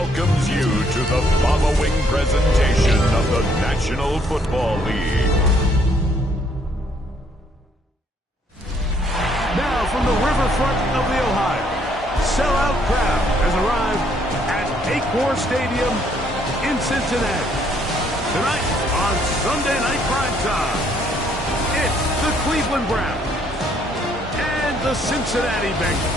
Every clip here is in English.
welcomes you to the following presentation of the National Football League. Now from the riverfront of the Ohio, sellout crowd has arrived at Acorn Stadium in Cincinnati. Tonight on Sunday Night Primetime, it's the Cleveland Browns and the Cincinnati Bengals.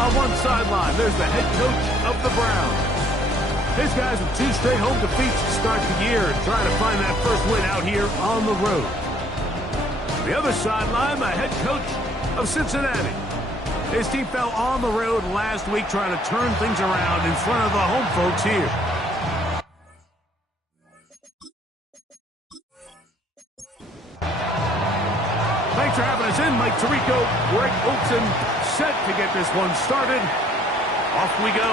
On one sideline, there's the head coach of the Browns. His guys with 2 straight home defeats to start the year and trying to find that first win out here on the road. The other sideline, the head coach of Cincinnati. His team fell on the road last week trying to turn things around in front of the home folks here. Thanks for having us in, Mike Tirico, Greg Olson, set to get this one started. Off we go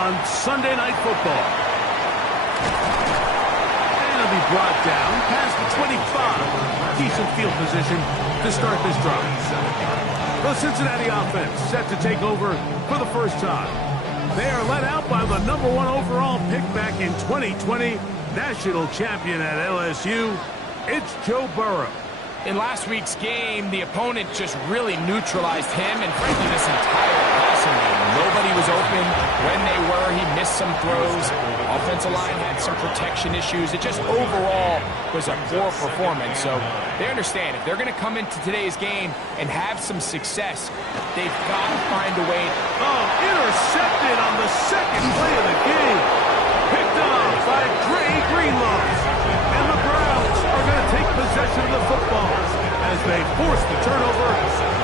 on Sunday Night Football. And it'll be brought down past the 25. Decent field position to start this drive. The Cincinnati offense set to take over for the first time. They are led out by the #1 overall pick back in 2020, national champion at LSU. It's Joe Burrow. In last week's game, the opponent just really neutralized him and frankly this entire passing game. Nobody was open. When they were, he missed some throws. Offensive line had some protection issues. It just overall was a poor performance. So they understand if they're going to come into today's game and have some success, they've got to find a way. Oh, intercepted on the second play of the game. Picked off by Dre Greenlaw. And the Browns are going to take possession of the football as they force the turnover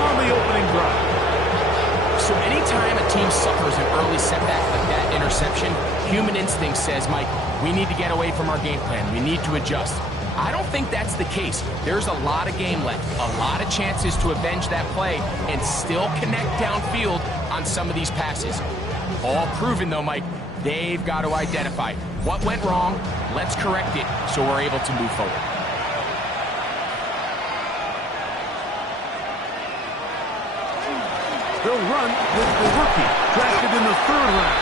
on the opening drive. So anytime a team suffers an early setback like that interception, human instinct says, Mike, we need to get away from our game plan. We need to adjust. I don't think that's the case. There's a lot of game left, a lot of chances to avenge that play and still connect downfield on some of these passes. All proven, though, Mike, they've got to identify what went wrong, let's correct it so we're able to move forward. They'll run with the rookie, drafted in the 3rd round.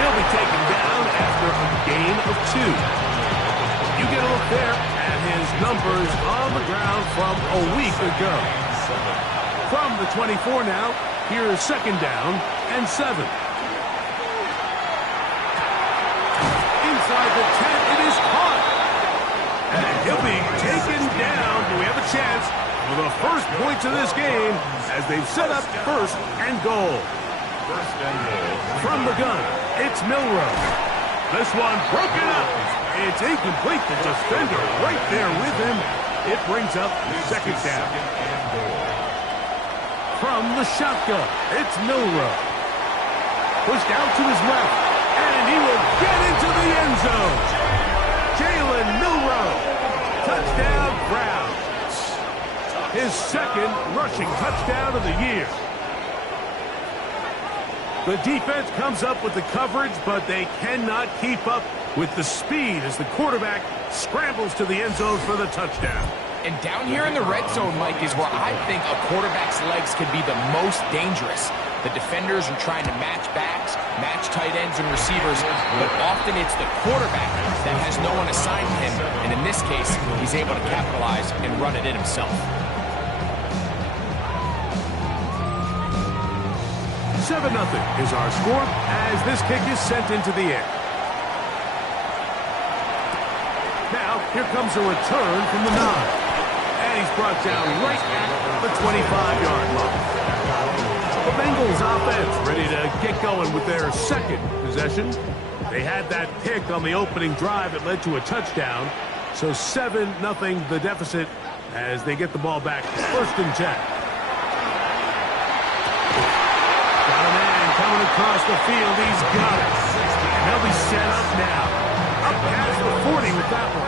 He'll be taken down after a gain of 2. You get a look there at his numbers on the ground from a week ago. From the 24 now, here's 2nd down and 7. Inside the 10, it is caught. And he'll be taken down. Do we have a chance for the first points of this game as they've set up 1st and goal. From the gun, it's Milrow. This one broken up. It's incomplete. The defender right there with him. It brings up 2nd down. From the shotgun, it's Milrow. Pushed out to his left, and he will get into the end zone. Jalen Milrow. Touchdown, Browns. His 2nd rushing touchdown of the year. The defense comes up with the coverage, but they cannot keep up with the speed as the quarterback scrambles to the end zone for the touchdown. And down here in the red zone, Mike, is where I think a quarterback's legs can be the most dangerous. The defenders are trying to match backs, match tight ends and receivers, but often it's the quarterback that has no one assigned to him, and in this case, he's able to capitalize and run it in himself. 7-0 is our score as this kick is sent into the air. Now, here comes a return from the 9. And he's brought down right at the 25-yard line. The Bengals offense ready to get going with their 2nd possession. They had that pick on the opening drive that led to a touchdown. So 7-0 the deficit as they get the ball back. 1st and 10. Coming across the field, he's got it. And they'll be set up now. Up past the 40 with that one.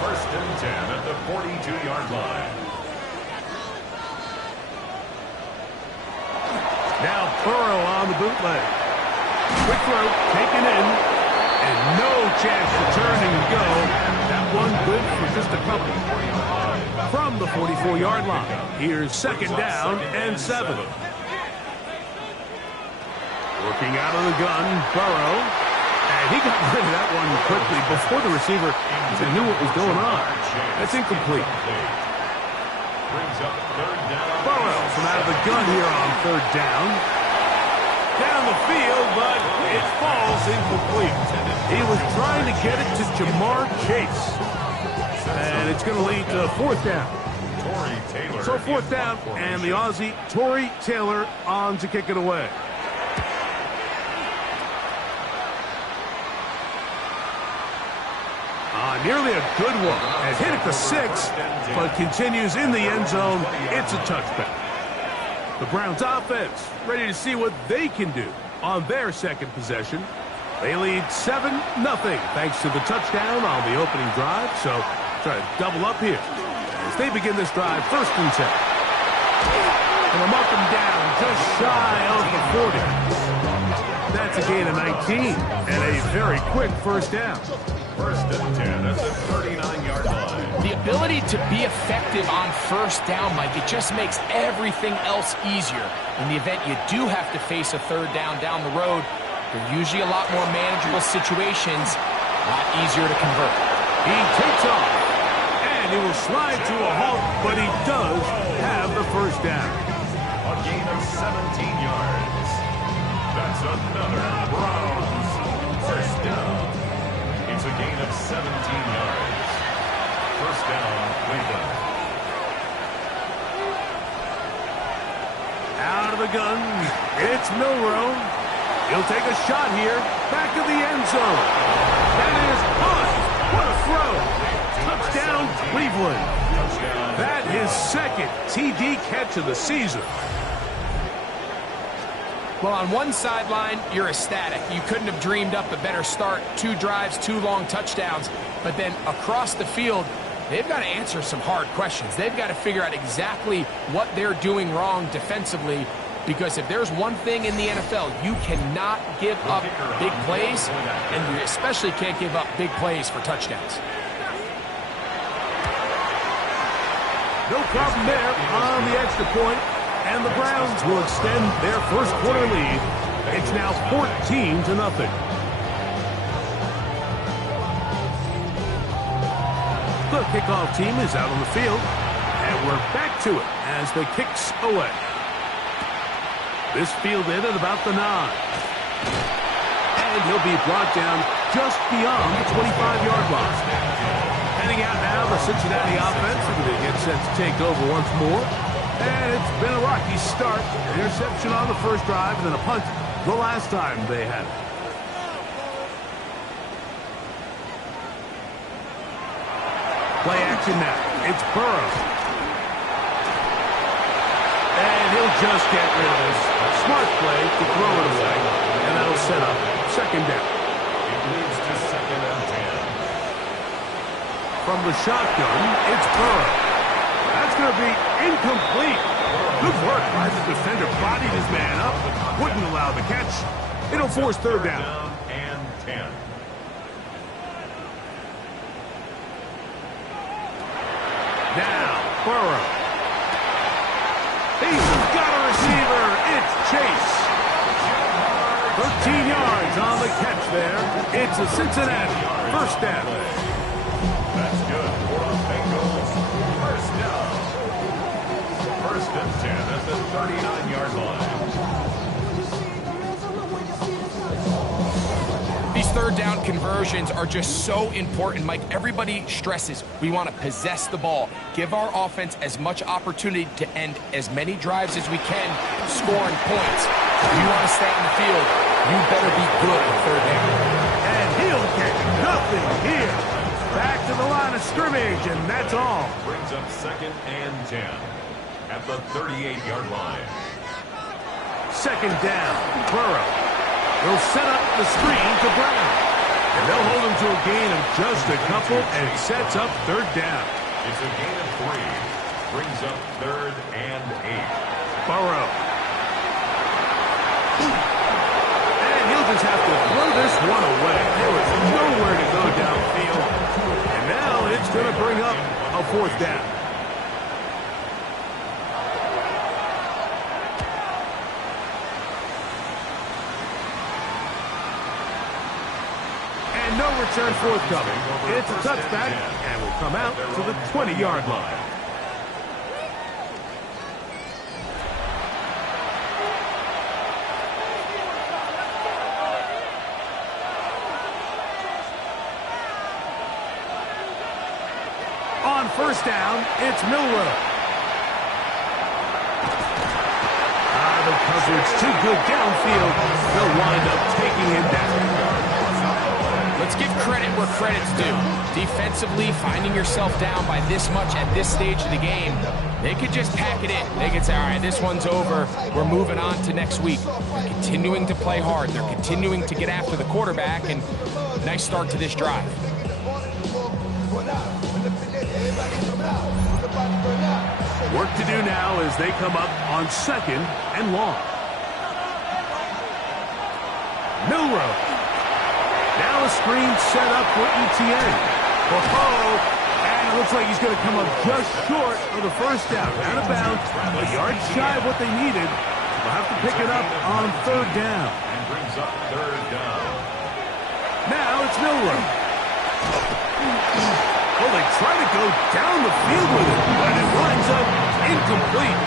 1st and 10 at the 42-yard line. Now Burrow on the bootleg. Quick throw, taken in. And no chance to turn and go. That one good for just a couple. from the 44-yard line. Here's second down and 7. Working out of the gun, Burrow. And he got rid of that one quickly before the receiver even knew what was going on. That's incomplete. Burrow from out of the gun here on third down. Down the field, but it falls incomplete. He was trying to get it to Jamar Chase. And it's going to lead to fourth down. So fourth down, and the Aussie, Torrey Taylor, on to kick it away. Nearly a good one. And hit at the 6, but continues in the end zone. It's a touchback. The Browns offense ready to see what they can do on their second possession. They lead 7-0 thanks to the touchdown on the opening drive. So try to double up here as they begin this drive, first and 10. And I'm up and down just shy of the 40. That's a gain of 19 and a very quick first down. First and 10 at the 39-yard line. The ability to be effective on first down, Mike, it just makes everything else easier. In the event you do have to face a third down the road, they're usually a lot more manageable situations, a lot easier to convert. He takes off, and he will slide to a halt, but he does have the first down. A gain of 17 yards. That's another Browns first down. It's a gain of 17 yards. First down, Cleveland. Out of the gun, it's Milroe. He'll take a shot here, back to the end zone. That is on. What a throw. Touchdown, Cleveland. That is second TD catch of the season. Well, on one sideline, you're ecstatic. You couldn't have dreamed up a better start. 2 drives, 2 long touchdowns. But then across the field, they've got to answer some hard questions. They've got to figure out exactly what they're doing wrong defensively, because if there's one thing in the NFL, you cannot give up big plays, and you especially can't give up big plays for touchdowns. No problem there on the extra point. And the Browns will extend their first quarter lead. It's now 14-0. The kickoff team is out on the field, and we're back to it as the kicks away. This fielded at about the 9. And he'll be brought down just beyond the 25-yard line. Heading out now, the Cincinnati offense is going to get set to take over once more. And it's been a rocky start. An interception on the first drive and then a punt the last time they had it. Play action now. It's Burrow. And he'll just get rid of this. Smart play to throw it away. And that'll set up second down. It leads to second and 10. From the shotgun, it's Burrow. That's going to be incomplete. Good work by the defender. Bodied his man up. Wouldn't allow the catch. It'll force third down. And 10. Now, Burrow. He's got a receiver. It's Chase. 13 yards on the catch there. It's a Cincinnati first down. That's good for the Bengals. First down. First and 10 at the 39-yard line. These third down conversions are just so important, Mike. Everybody stresses we want to possess the ball, give our offense as much opportunity to end as many drives as we can, scoring points. If you want to stay on the field, you better be good on third down. And he'll get nothing here. Back to the line of scrimmage, and that's all. Brings up second and 10 at the 38-yard line. Second down, Burrow. He'll set up the screen to Brown. And they'll hold him to a gain of just a couple, and it sets up third down. It's a gain of 3. Brings up third and 8. Burrow. And he'll just have to throw this one away. There was nowhere to go downfield. And now it's going to bring up a fourth down. return forthcoming. It's a touchback and will come out to the 20-yard line. On first down, it's Milroe. The coverage too good downfield. They'll wind up taking him down. Let's give credit where credit's due. Defensively, finding yourself down by this much at this stage of the game, they could just pack it in. They could say, all right, this one's over. We're moving on to next week. They're continuing to play hard. They're continuing to get after the quarterback, and nice start to this drive. Work to do now as they come up on second and long. Milroe. Now a screen set up for Etienne. And it looks like he's going to come up just short of the first down. Out of bounds, a yard shy of what they needed. They'll have to pick it up on third down. And brings up third down. Now it's Milroe. Well, they try to go down the field with it, but it winds up incomplete.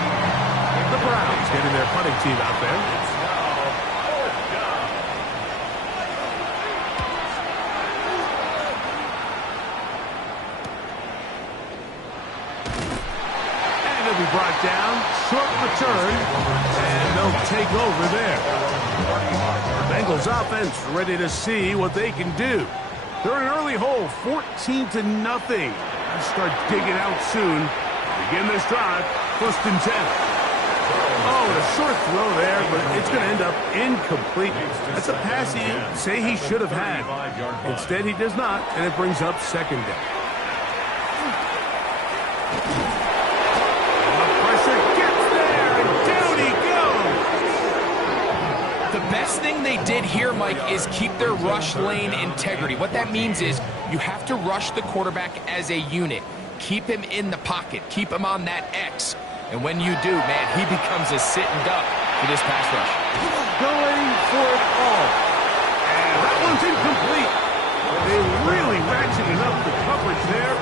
The Browns getting their punting team out there. It's now fourth down. And it'll be brought down. Short return. And they'll take over there. The Bengals offense ready to see what they can do. They're in an early hole, 14-0. Start digging out soon. Begin this drive, 1st and 10. Oh, and a short throw there, but it's going to end up incomplete. That's a pass he say he should have had. Instead, he does not, and it brings up second down. And the pressure gets there, and down he goes. The best thing they did here, Mike, is keep their rush lane integrity. What that means is you have to rush the quarterback as a unit. Keep him in the pocket. Keep him on that X. And when you do, man, he becomes a sitting duck for this pass rush. Going for it all. And that one's incomplete. They really ratcheted up the coverage there.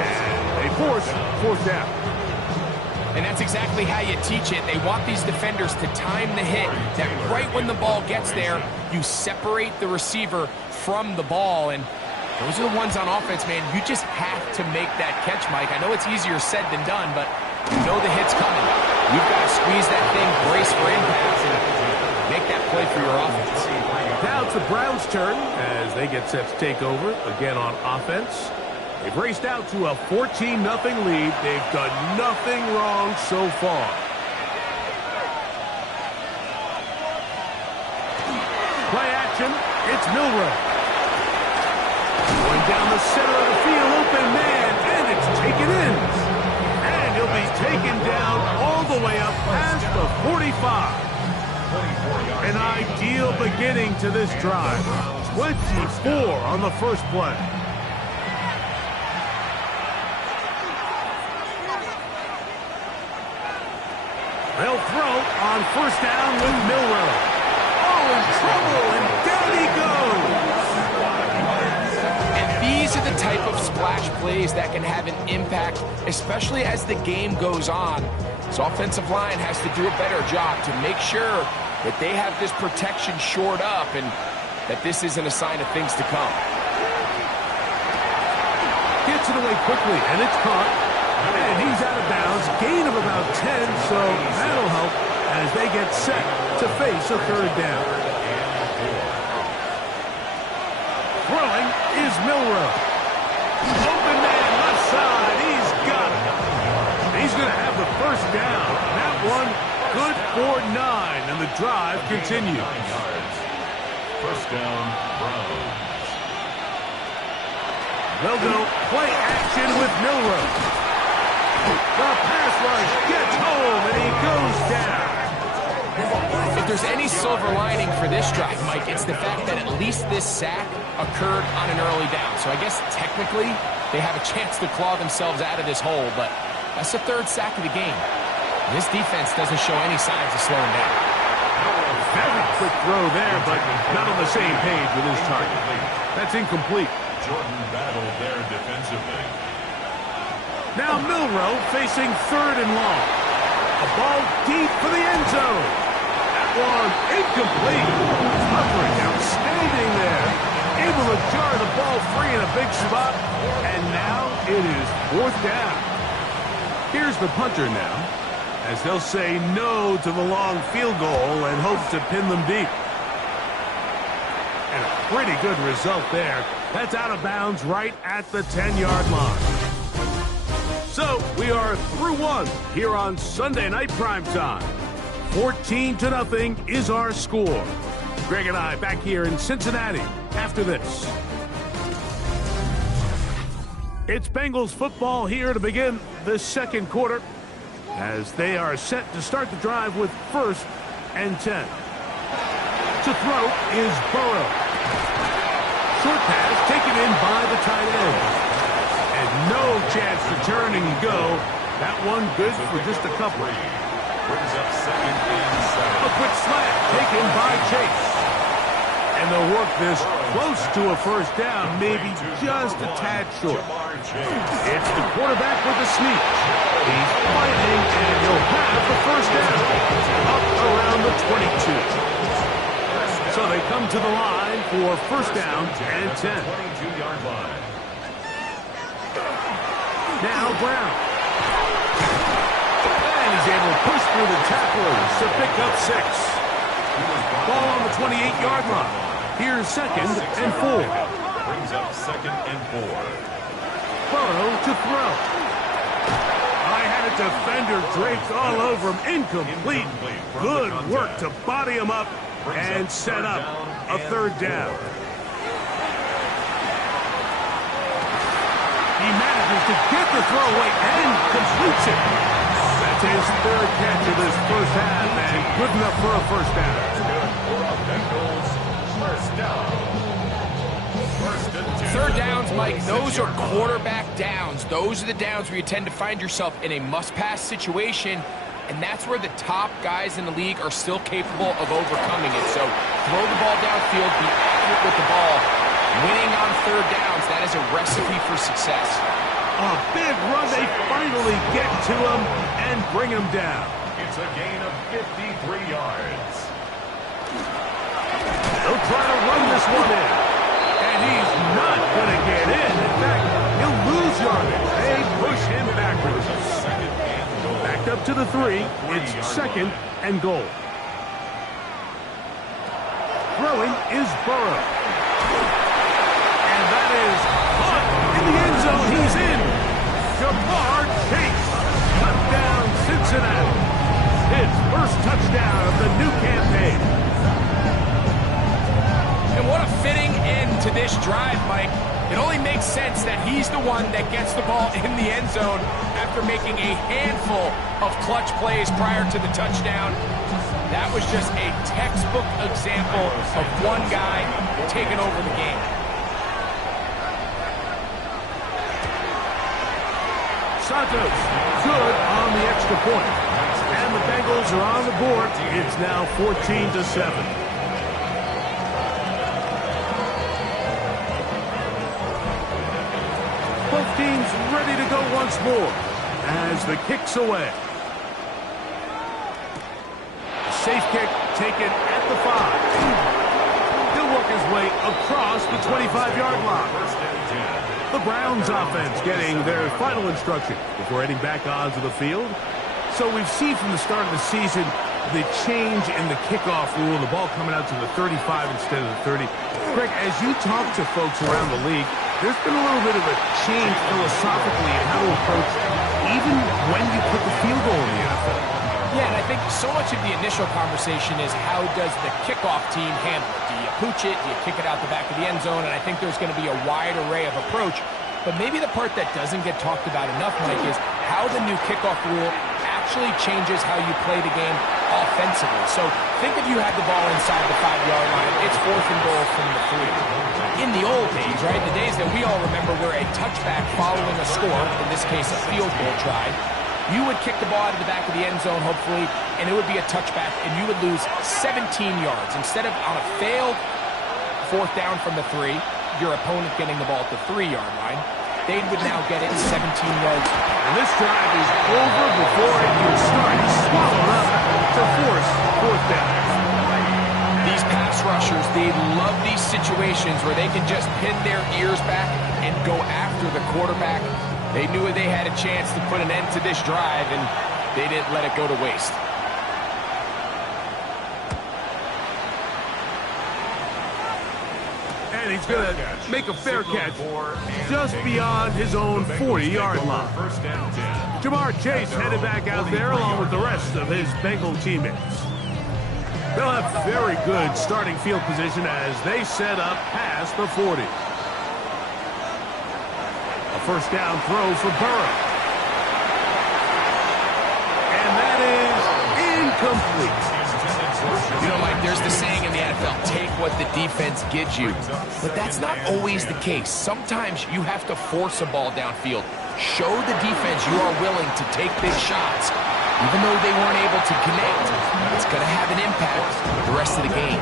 And they force fourth down. And that's exactly how you teach it. They want these defenders to time the hit, that right when the ball gets there, you separate the receiver from the ball. And those are the ones on offense, man. You just have to make that catch, Mike. I know it's easier said than done, but you know the hit's coming. You've got to squeeze that thing, brace for impact, and make that play for your offense. Now it's the Browns' turn as they get set to take over again on offense. They've raced out to a 14-0 lead. They've done nothing wrong so far. Play action. It's Milroe. Going down the center of the field, open man, and it's taken in. And he'll be taken down all the way up past the 45. An ideal beginning to this drive. 24 on the first play. They'll throw on first down with Milroe. Oh, in trouble, and down he goes. And these are the type of splash plays that can have an impact, especially as the game goes on. This offensive line has to do a better job to make sure that they have this protection shored up and that this isn't a sign of things to come. Gets it away quickly, and it's caught. And he's out of bounds, gain of about 10, so that'll help as they get set to face a third down. Throwing is Milroe. Open man left side, he's got it. He's going to have the first down. That one good for 9, and the drive continues. First down, Browns. They'll go play action with Milroe. The pass rush gets home, and he goes down. If there's any silver lining for this drive, Mike, it's the fact that at least this sack occurred on an early down. So I guess technically they have a chance to claw themselves out of this hole, but that's the third sack of the game. This defense doesn't show any signs of slowing down. Very quick throw there, but not on the same page with his target. That's incomplete. Jordan battled there defensively. Now Milroe facing 3rd and long. A ball deep for the end zone. That one incomplete. Coverage outstanding there. Able to jar the ball free in a big spot. And now it is 4th down. Here's the punter now, as they'll say no to the long field goal and hope to pin them deep. And a pretty good result there. That's out of bounds right at the 10-yard line. So we are through one here on Sunday Night Primetime. 14-0 is our score. Greg and I back here in Cincinnati after this. It's Bengals football here to begin the second quarter as they are set to start the drive with 1st and 10. To throw is Burrow. Short pass taken in by the tight end. And no chance to turn and go. That one good for just a couple. Brings up 2nd and 7. A quick slant taken by Chase. And they'll work this close to a 1st down, maybe just a tad short. It's the quarterback with the sneak. He's fighting, and he'll have the 1st down. Up around the 22. So they come to the line for 1st down and 10. 22-yard line. Now Brown. And he's able to push through the tacklers to pick up 6. Ball on the 28-yard line. Here's 2nd and 4. Brings up 2nd and 4. Burrow to throw. I had a defender draped all over him. Incomplete. Good work to body him up and set up a 3rd down. He manages to get the throw away and completes it. That's his 3rd catch of this 1st half and good enough for a 1st down. Bengals 1st down. 1st and 10. 3rd downs, Mike, those are quarterback downs. Those are the downs where you tend to find yourself in a must-pass situation, and that's where the top guys in the league are still capable of overcoming it. So throw the ball downfield, be accurate with the ball. Winning on 3rd downs, that is a recipe for success. A big run. They finally get to him and bring him down. It's a gain of 53 yards. They'll try to run this one in. And he's not going to get in. In fact, he'll lose yardage. They push him backwards. Backed up to the 3. It's 2nd and goal. Throwing is Burrow. And that is caught in the end zone. He's in. Jamar Chase. Touchdown, Cincinnati. His 1st touchdown of the new campaign. And what a fitting end to this drive, Mike. It only makes sense that he's the one that gets the ball in the end zone after making a handful of clutch plays prior to the touchdown. That was just a textbook example of one guy taking over the game. Santos, good on the extra point. And the Bengals are on the board. It's now 14-7. Both teams ready to go once more as the kick's away. Safe kick taken at the 5. He'll work his way across the 25-yard line. The Browns offense getting their final instruction before heading back onto the field. So we've seen from the start of the season the change in the kickoff rule, the ball coming out to the 35 instead of the 30. Greg, as you talk to folks around the league, there's been a little bit of a change philosophically in how to approach even when you put the field goal in the NFL. Yeah, and I think so much of the initial conversation is how does the kickoff team handle it? Do you pooch it? Do you kick it out the back of the end zone? And I think there's going to be a wide array of approach. But maybe the part that doesn't get talked about enough, Mike, is how the new kickoff rule actually changes how you play the game offensively. So think if you had the ball inside the 5-yard line, it's 4th and goal from the 3. In the old days, right, the days that we all remember where a touchback following a score, in this case a field goal try, You would kick the ball out of the back of the end zone, hopefully, and it would be a touchback, and you would lose 17 yards. Instead of on a failed fourth down from the 3, your opponent getting the ball at the 3-yard line, they would now get it 17 yards. And this drive is over before it can start. Swallowed up to force fourth down. These pass rushers, they love these situations where they can just pin their ears back and go after the quarterback. They knew they had a chance to put an end to this drive, and they didn't let it go to waste. And he's going to make a fair catch just beyond his own 40-yard line. Jamar Chase headed back out there along with the rest of his Bengal teammates. They'll have very good starting field position as they set up past the 40. A first down throw for Burrow. And that is incomplete. You know, Mike, there's the saying in the NFL, take what the defense gives you. But that's not always the case. Sometimes you have to force a ball downfield. Show the defense you are willing to take big shots. Even though they weren't able to connect, it's going to have an impact the rest of the game.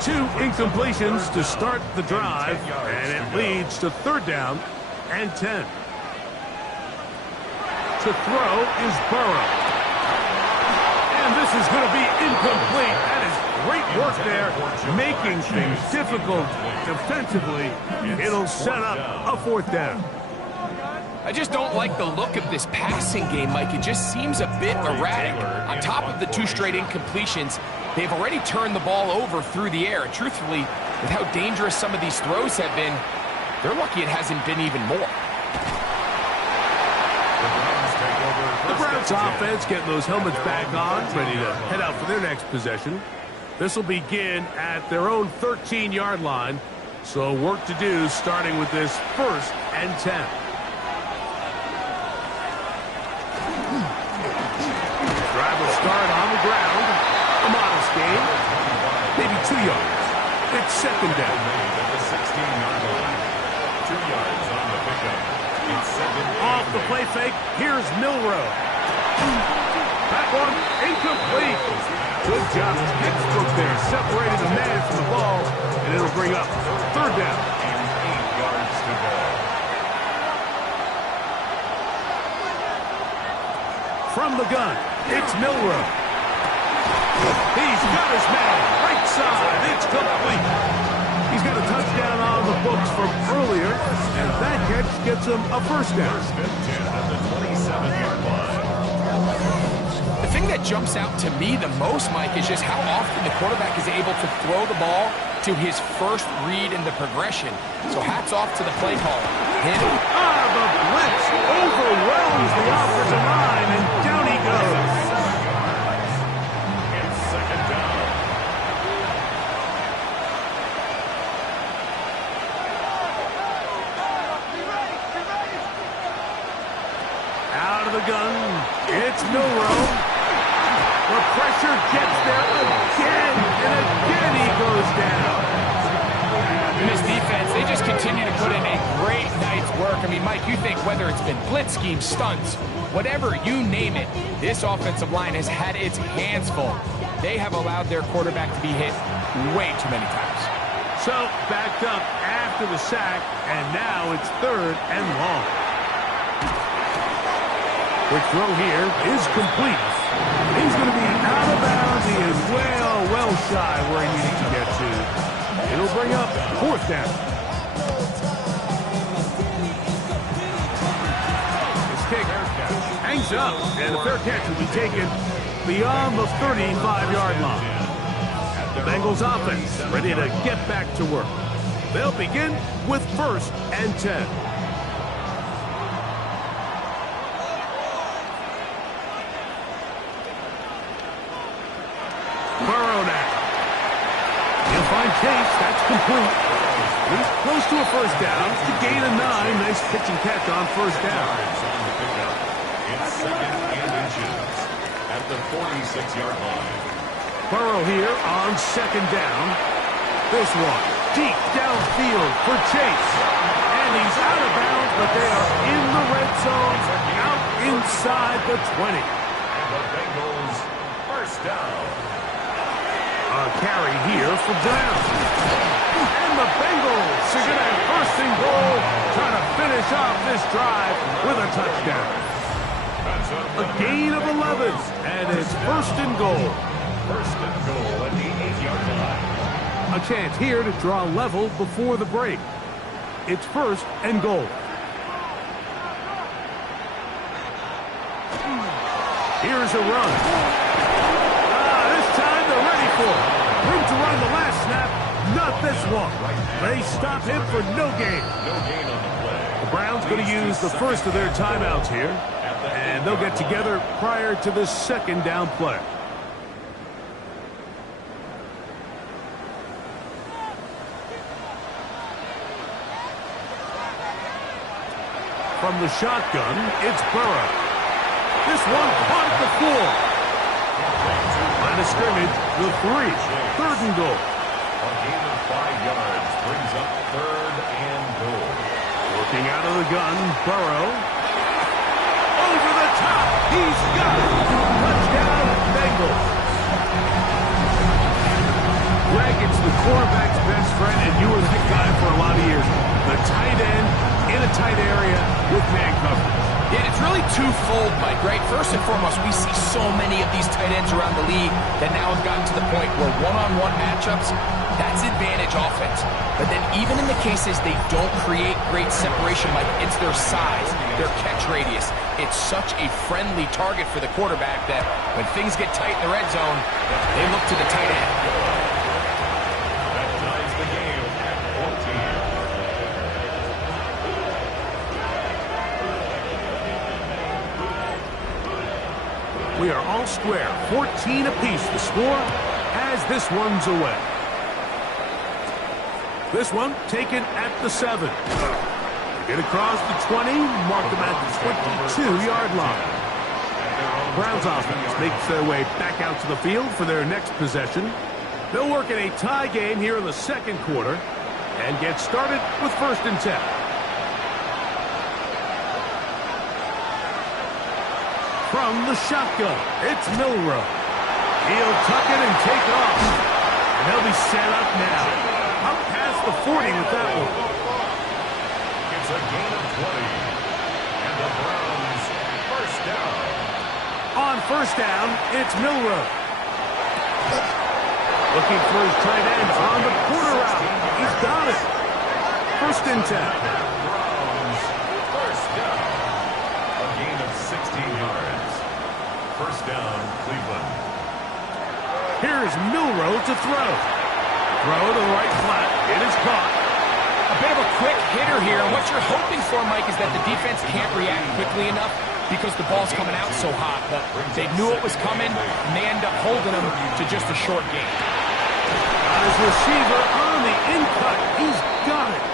2 incompletions to start the drive, and it leads to third down and 10. To throw is Burrow. And this is going to be incomplete. That is great work there, making things difficult defensively. It'll set up a fourth down. I just don't like the look of this passing game, Mike. It just seems a bit erratic. On top of the 2 straight incompletions, they've already turned the ball over through the air. And truthfully, with how dangerous some of these throws have been, they're lucky it hasn't been even more. The Browns offense getting those helmets back on, ready to head out for their next possession. This will begin at their own 13-yard line. So work to do starting with this first and 10. Drive will start on the ground. A modest gain. Maybe 2 yards. It's second down. At the 16-yard line. 2 yards on the pickup. It's second. Off the play fake, here's Milroe. That one incomplete. Good job. Textbook there. Separated the man from the ball, and it'll bring up third down. And 8 yards to go. From the gun, it's Milroe. He's got his man. Right side. It's complete. He's got a touchdown on the books from earlier, and that catch gets him a first down. First and 10 at the 27-yard line. The thing that jumps out to me the most, Mike, is just how often the quarterback is able to throw the ball to his first read in the progression. So hats off to the play caller. Him. The blitz overwhelms the offensive line, and down he goes. It's second down. Out of the gun, it's Milroe. The pressure gets there again, and again he goes down. In this defense, they just continue to put in a great night's work. I mean, Mike, you think whether it's been blitz schemes, stunts, whatever you name it, this offensive line has had its hands full. They have allowed their quarterback to be hit way too many times. So, backed up after the sack, and now it's third and long. Quick throw here is complete. He's going to be out of bounds. He is well shy where he needs to get to. It'll bring up fourth down. His kick hangs up, and the fair catch will be taken beyond the 35-yard line. The Bengals offense ready to get back to work. They'll begin with first and 10. Burrow now. He'll find Chase. That's complete. He's close to a first down. To gain a 9. Nice pitch and catch on first down. It's second and inches at the 46-yard line. Burrow here on second down. This one deep downfield for Chase. And he's out of bounds, but they are in the red zone, out inside the 20. And the Bengals first down. A carry here for Brown. And the Bengals are going to have first and goal, trying to finish off this drive with a touchdown. A gain of 11, and it's first and goal. First and goal at the 8-yard line. A chance here to draw level before the break. It's first and goal. Here's a run. This time they're ready for it. Room to run the last snap, not this one. They stop him for no gain. No gain on the play. The Browns going to use the first of their timeouts here, and they'll get together prior to the second down play. From the shotgun, it's Burrow. This one caught at the floor. Line of scrimmage, the 3. Third and goal. A gain of 5 yards brings up third and goal. Working out of the gun, Burrow. Over the top. He's got it. Touchdown, Bengals. Greg, it's the quarterback's best friend, and you were that guy for a lot of years. The tight end in a tight area with man coverage. Yeah, it's really twofold, Mike, right? First and foremost, we see so many of these tight ends around the league that now have gotten to the point where one-on-one matchups, that's advantage offense. But then even in the cases they don't create great separation, Mike, it's their size, their catch radius. It's such a friendly target for the quarterback that when things get tight in the red zone, they look to the tight end. That ties the game at 14. We are all square, 14 apiece the score as this one's away. This one taken at the 7. Get across the 20, mark them at the 22-yard line. Browns offense makes their way back out to the field for their next possession. They'll work in a tie game here in the second quarter and get started with first and 10. From the shotgun, it's Milrow. He'll tuck it and take off. And they'll be set up now. Up past the 40 with that one. It's a gain of 20. And the Browns first down. On first down, it's Milrow. Looking for his tight end on the corner route. He's got it. First and 10. Browns first down. A gain of 16 yards. First down, Cleveland. Here's Milrow to throw. Throw to the right flat. It is caught. A bit of a quick hitter here, and what you're hoping for, Mike, is that the defense can't react quickly enough because the ball's coming out so hot. But they knew it was coming, and they end up holding them to just a short gain. Got his receiver on the in-cut. He's got it.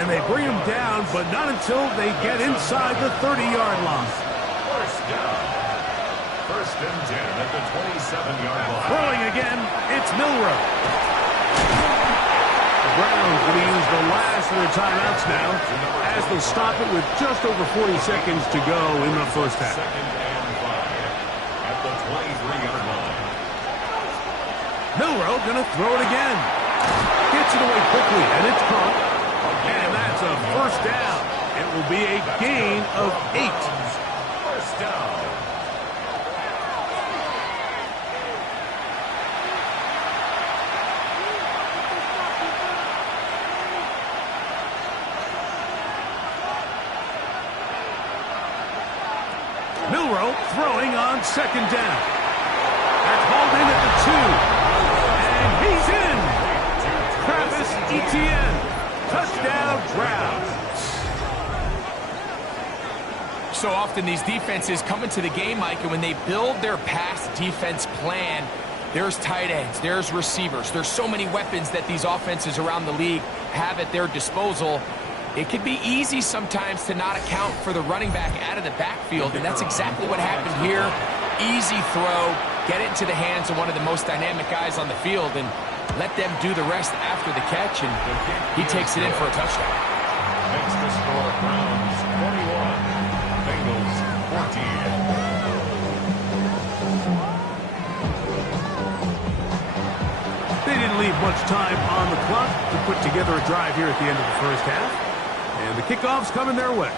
And they bring him down, but not until they get inside the 30-yard line. First down. First and 10 at the 27-yard line. Throwing again, it's Milrow. The Browns going to use the last of their timeouts now as they'll stop it with just over 40 seconds to go in the first half. Second and 5 at the 23-yard line. Milrow going to throw it again. Gets it away quickly, and it's caught. And that's a first down. It will be a gain of 8. First down. Milrow throwing on second down. That's hauled in at the 2. And he's in. Travis Etienne. Touchdown, Browns. So often these defenses come into the game, Mike, and when they build their pass defense plan, there's tight ends, there's receivers, there's so many weapons that these offenses around the league have at their disposal. It can be easy sometimes to not account for the running back out of the backfield, and that's exactly what happened here. Easy throw, get it into the hands of one of the most dynamic guys on the field, and let them do the rest after the catch, and he takes it in for a touchdown. Makes the score Browns 41, Bengals 14. much time on the clock to put together a drive here at the end of the first half. And the kickoff's coming their way.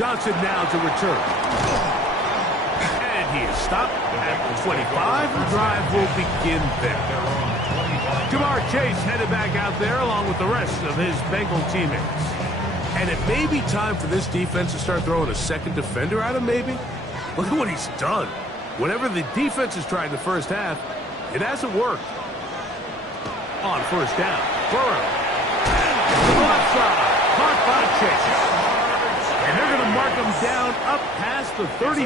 Johnson now to return. And he is stopped at 25. The drive will begin there. Jamar Chase headed back out there along with the rest of his Bengal teammates. And it may be time for this defense to start throwing a second defender at him, maybe. Look at what he's done. Whatever the defense has tried in the first half, it hasn't worked. On first down, Burrow. Left side, caught by Chase. And they're going to mark him down up past the 35.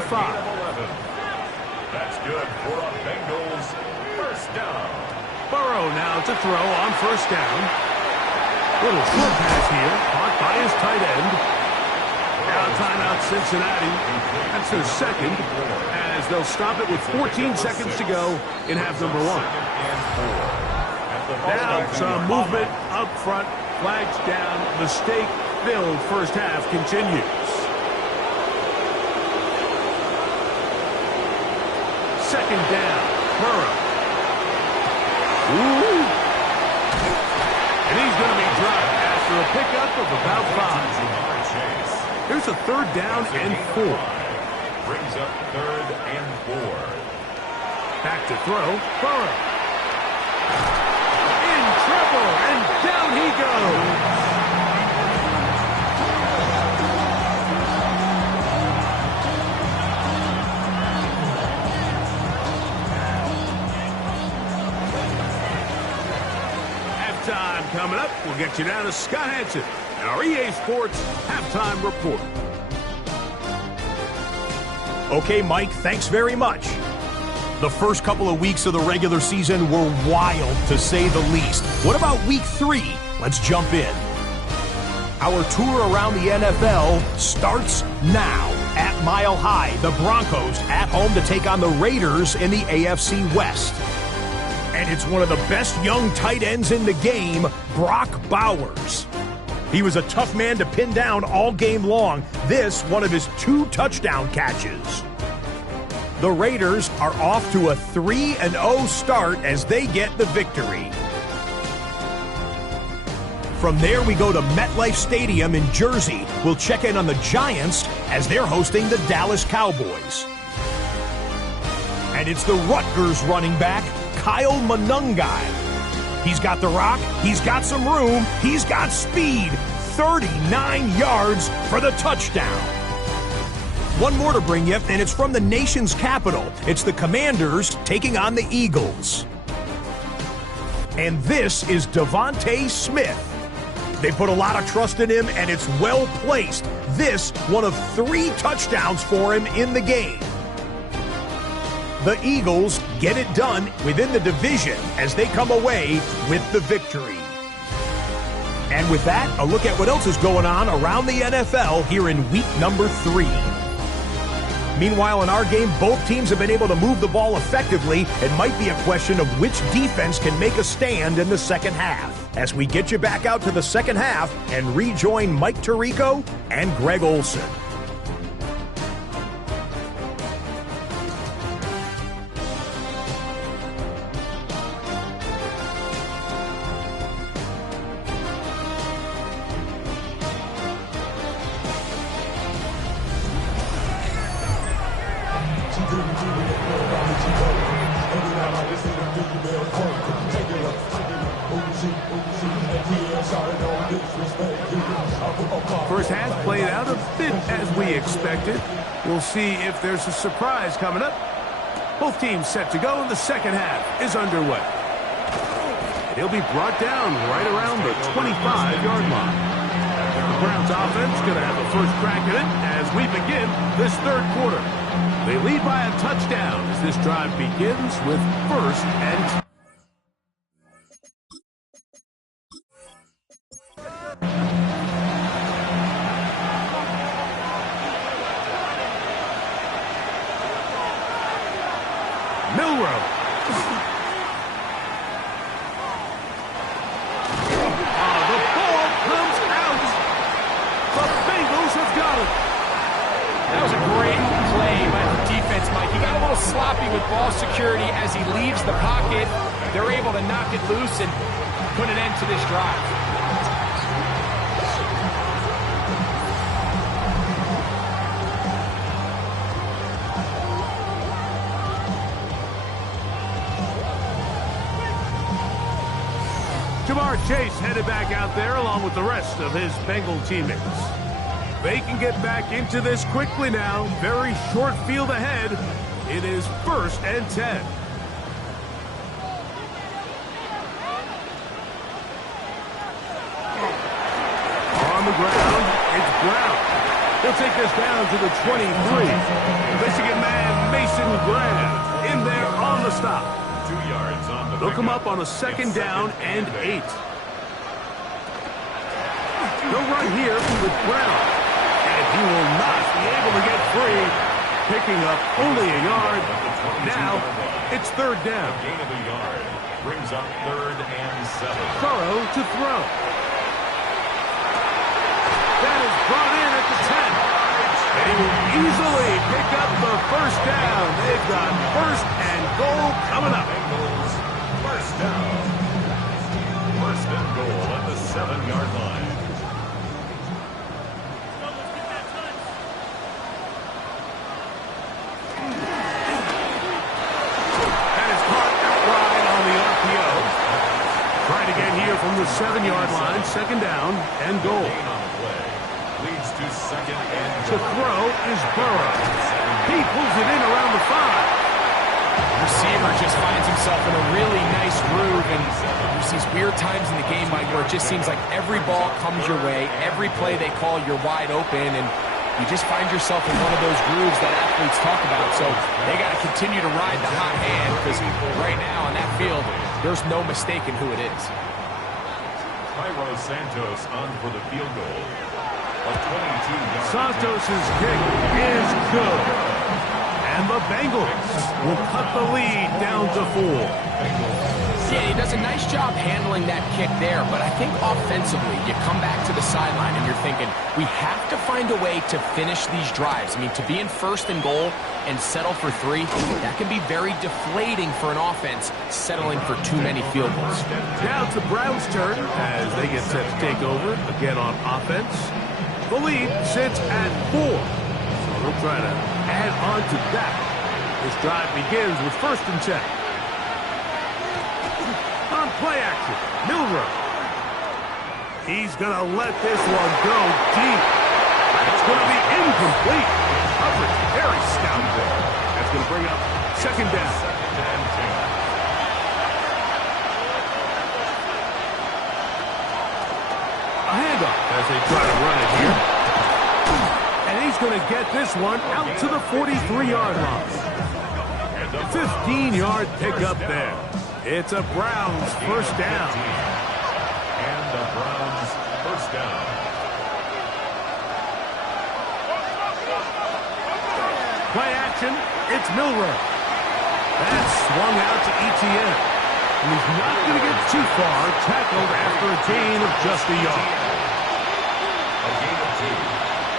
That's good for a Bengals first down. Burrow now to throw on first down. Little short pass here, caught by his tight end. Now timeout Cincinnati. That's their second, as they'll stop it with 14 seconds to go in half number one. Now some movement up front, flags down, mistake-filled first half continues. Second down, Burrow. Ooh. And he's going to be dropped after a pickup of about 5. Here's a third down and 4. Brings up third and 4. Back to throw, Burrow. In trouble, and down he goes. Halftime coming up. We'll get you down to Scott Hansen, our EA Sports Halftime Report. Okay, Mike, thanks very much. The first couple of weeks of the regular season were wild, to say the least. What about week 3? Let's jump in. Our tour around the NFL starts now. At Mile High, the Broncos at home to take on the Raiders in the AFC West. And it's one of the best young tight ends in the game, Brock Bowers. He was a tough man to pin down all game long. This, one of his 2 touchdown catches. The Raiders are off to a 3-0 start as they get the victory. From there, we go to MetLife Stadium in Jersey. We'll check in on the Giants as they're hosting the Dallas Cowboys. And it's the Rutgers running back, Kyle Monungai. He's got the rock, he's got some room, he's got speed. 39 yards for the touchdown. One more to bring you, and it's from the nation's capital. It's the Commanders taking on the Eagles. And this is Devontae Smith. They put a lot of trust in him, and it's well placed. This, one of 3 touchdowns for him in the game. The Eagles get it done within the division as they come away with the victory. And with that, a look at what else is going on around the NFL here in week number 3. Meanwhile, in our game, both teams have been able to move the ball effectively. It might be a question of which defense can make a stand in the second half. As we get you back out to the second half and rejoin Mike Tirico and Greg Olson. First half played out a bit as we expected. We'll see if there's a surprise coming up. Both teams set to go, and the second half is underway. And he'll be brought down right around the 25-yard line. The Browns offense going to have a first crack at it as we begin this third quarter. They lead by a touchdown as this drive begins with first and 10. Milrow. The ball comes out. The Bengals have got it. That was a great play by the defense, Mike. He got a little sloppy with ball security as he leaves the pocket. they're able to knock it loose and put an end to this drive. Chase headed back out there along with the rest of his Bengal teammates. They can get back into this quickly now. Very short field ahead. It is 1st and 10. On the ground, it's Brown. He'll take this down to the 23. Michigan man Mason Graham in there on the stop. 2 yards on the They'll come up on a 2nd down and 8. They'll run here with Brown. And he will not be able to get free. Picking up only a yard. Now, it's 3rd down. Gain of a yard. Brings up 3rd and 7. Burrow to throw. That is brought in at the 10. And he will easily pick up the 1st down. They've got 1st and goal coming up. Bengals, 1st down. 1st and goal at the 7-yard line. From the 7-yard line, 2nd down and goal. Gain on the play. Leads to 2nd and To throw is Burrow. He pulls it in around the 5. Receiver just finds himself in a really nice groove, and there's these weird times in the game, Mike, where it just seems like every ball comes your way, every play they call, you're wide open, and you just find yourself in one of those grooves that athletes talk about. So they got to continue to ride the hot hand, because right now on that field, there's no mistaking who it is. Cairo Santos on for the field goal. A 22-yard. Santos' kick is good. And the Bengals will cut the lead down to 4. Yeah, he does a nice job handling that kick there, but I think offensively, you come back to the sideline and you're thinking, we have to find a way to finish these drives. I mean, to be in 1st and goal and settle for 3, that can be very deflating for an offense, settling for too many field goals. Now it's the Browns' turn as they get set to take over again on offense. The lead sits at 4. So they'll try to add on to that. This drive begins with 1st and 10. On play action, Milroe. He's going to let this one go deep. It's going to be incomplete. Coverage very stout there. That's going to bring up 2nd down. 2nd and 10. A handoff as they try to run it here. And he's going to get this one out to the 43-yard line. 15-yard pickup there. It's a Browns 1st down. And the Browns 1st down. Play action. It's Milroe. That's swung out to Etienne. And he's not going to get too far. Tackled after a gain of just a yard. A gain of 2.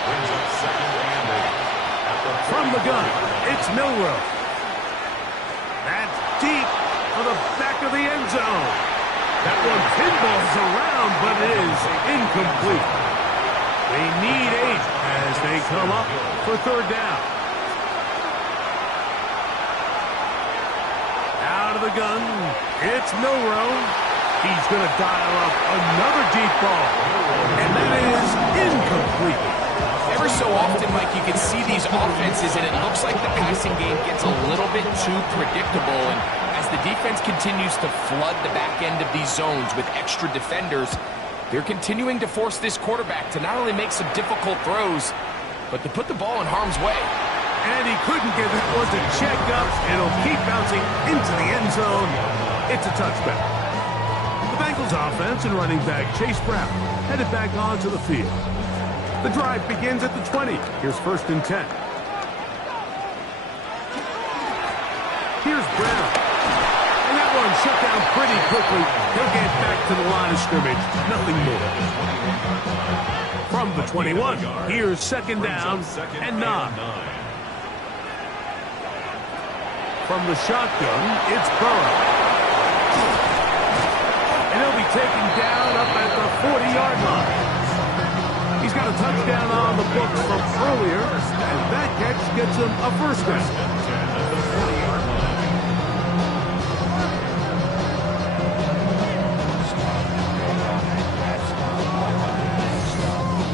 Brings up 2nd and 8. From the gun, it's Milroe. That's deep for the back of the end zone. That one pinballs around, but it is incomplete. They need 8 as they come up for 3rd down. Out of the gun, it's Milroe. He's going to dial up another deep ball. And that is incomplete. Ever so often, Mike, you can see these offenses, and it looks like the passing game gets a little bit too predictable. And as the defense continues to flood the back end of these zones with extra defenders, they're continuing to force this quarterback to not only make some difficult throws, but to put the ball in harm's way. And he couldn't get that one to check up. It'll keep bouncing into the end zone. It's a touchback. The Bengals offense and running back Chase Brown headed back onto the field. The drive begins at the 20. Here's 1st and 10. Here's Brown. And that one shut down pretty quickly. He'll get back to the line of scrimmage. Nothing more. From the 21, here's 2nd down and 9. From the shotgun, it's Burrow. taken down up at the 40-yard line. He's got a touchdown on the books from earlier, and that catch gets him a first down.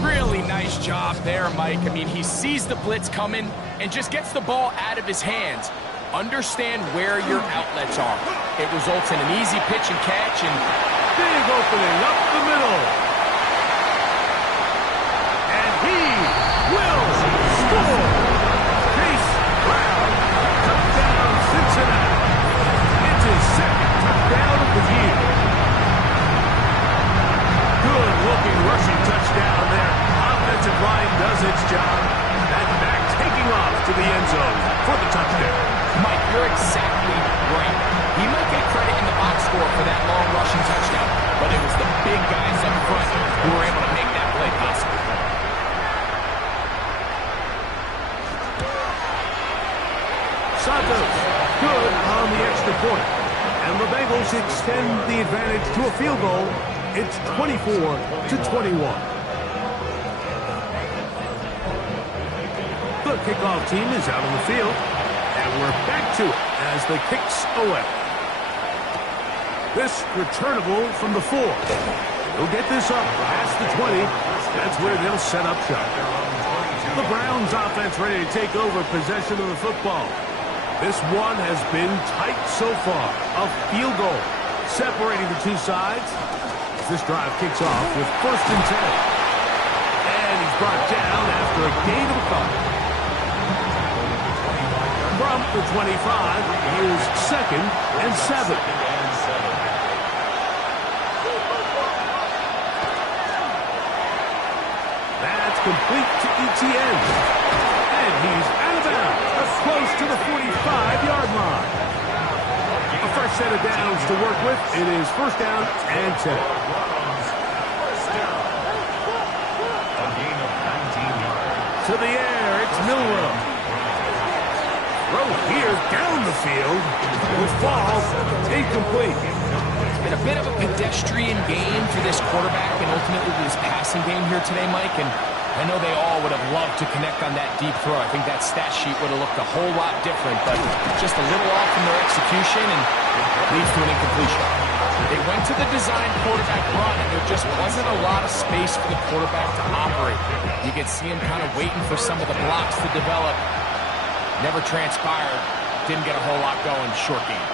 Really nice job there, Mike. I mean, he sees the blitz coming and just gets the ball out of his hands. Understand where your outlets are. It results in an easy pitch and catch, and big opening up the middle. And he will score. Chase Brown, touchdown Cincinnati. It's his second touchdown of the year. Good-looking rushing touchdown there. Offensive line does its job. That back taking off to the end zone for the touchdown. Mike, you're exactly right. He might get credit in the box score for that long rushing touchdown, but it was the big guys up front who were able to make that play possible. Santos, good on the extra point. And the Bengals extend the advantage to a field goal. It's 24-21. The kickoff team is out on the field. And we're back to it as the kicks away. This returnable from the 4. He'll get this up past the 20. That's where they'll set up shop. The Browns offense ready to take over possession of the football. This one has been tight so far. A field goal separating the two sides. This drive kicks off with 1st and 10. And he's brought down after a gain of a couple. From the 25, here's 2nd and 7. That's complete to Etienne. And he's out of bounds, close to the 45-yard line. A fresh set of downs to work with. It is 1st down and 10. A gain of 19 yards. To the air, it's Milroe. Throw here down the field. Will fall incomplete. It's been a bit of a pedestrian game for this quarterback and ultimately this passing game here today, Mike. And I know they all would have loved to connect on that deep throw. I think that stat sheet would have looked a whole lot different, but just a little off in their execution and leads to an incompletion. They went to the design quarterback run, and there just wasn't a lot of space for the quarterback to operate. You could see him kind of waiting for some of the blocks to develop. Never transpired. Didn't get a whole lot going. Short game.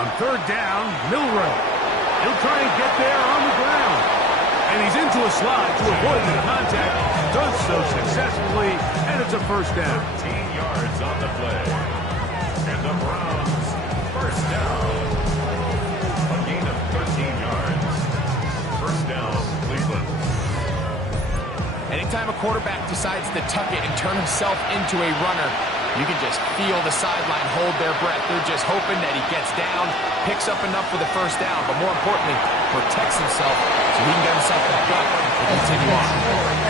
On 3rd down, Milroe. He'll try and get there on the ground. And he's into a slide to avoid the contact. Does so successfully, and it's a 1st down. 13 yards on the play. And the Browns, 1st down. A gain of 13 yards. 1st down, Cleveland. Anytime a quarterback decides to tuck it and turn himself into a runner, you can just feel the sideline hold their breath. They're just hoping that he gets down, picks up enough for the 1st down, but more importantly, protects himself so he can get himself back up and continue on.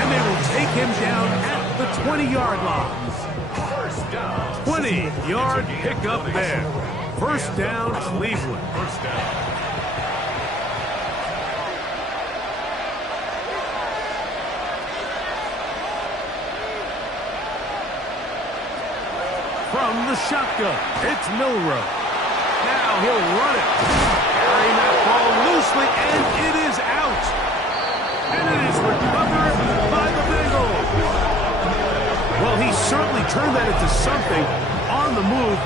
And they will take him down at the 20-yard line. 20-yard pickup there. 1st down, Cleveland. 1st down. From the shotgun, it's Milroe. Now he'll run it. Carrying that ball loosely, and it is out. And it is recovered by the Bengals. Well, he certainly turned that into something on the move.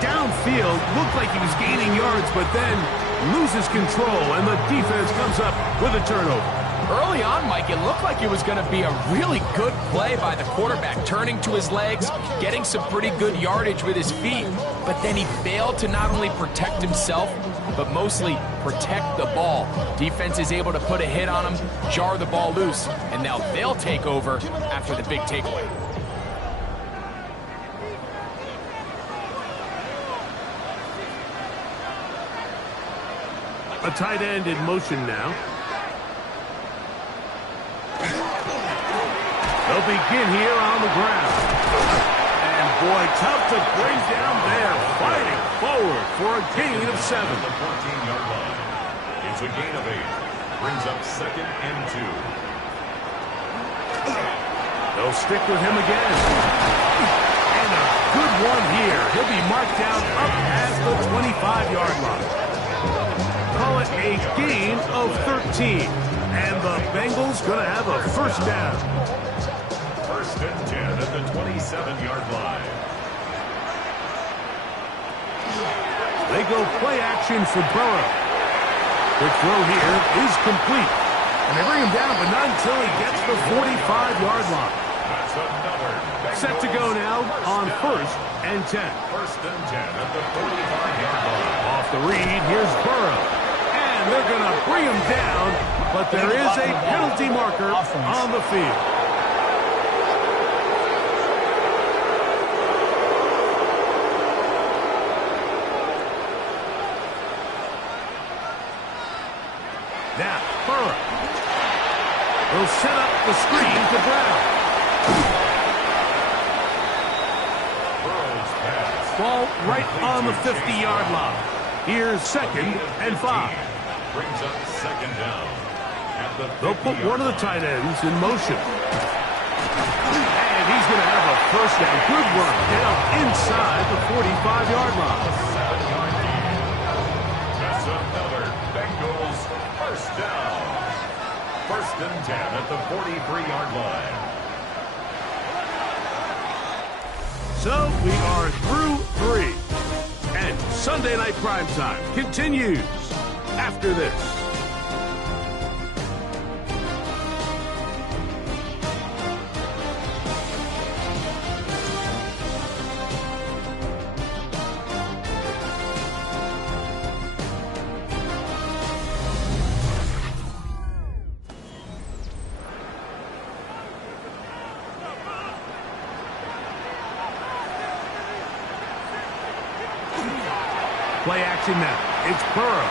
Downfield, looked like he was gaining yards, but then loses control, and the defense comes up with a turnover. Early on, Mike, it looked like it was going to be a really good play by the quarterback, turning to his legs, getting some pretty good yardage with his feet, but then he failed to not only protect himself, but mostly protect the ball. Defense is able to put a hit on him, jar the ball loose, and now they'll take over after the big takeaway. A tight end in motion now. They'll begin here on the ground. And boy, tough to bring down there. Fighting forward for a gain of 7. At the 14-yard line. It's a gain of 8. Brings up 2nd and 2. They'll stick with him again. And a good one here. He'll be marked down up at the 25-yard line. Call it a gain of 13. And the Bengals going to have a first down. 1st and 10 at the 27-yard line. They go play action for Burrow. The throw here is complete. And they bring him down, but not until he gets the 45-yard line. That's another. Set to go now on 1st and 10. 1st and 10 at the 45-yard line. Off the read, here's Burrow. And they're going to bring him down, but there is a penalty marker on the field. Now, Burrow. He'll set up the screen to Brown. Burrow's pass. Ball right on the 50-yard line. Here's 2nd and 5. Brings up 2nd down. At the They'll put one of the tight ends in motion. And he's going to have a first down. Good run down inside the 45-yard line. 7-yard gain. That's another Bengals first down. 1st and 10 at the 43-yard line. So we are through 3. And Sunday Night Primetime continues after this. Play action now. It's Burrow.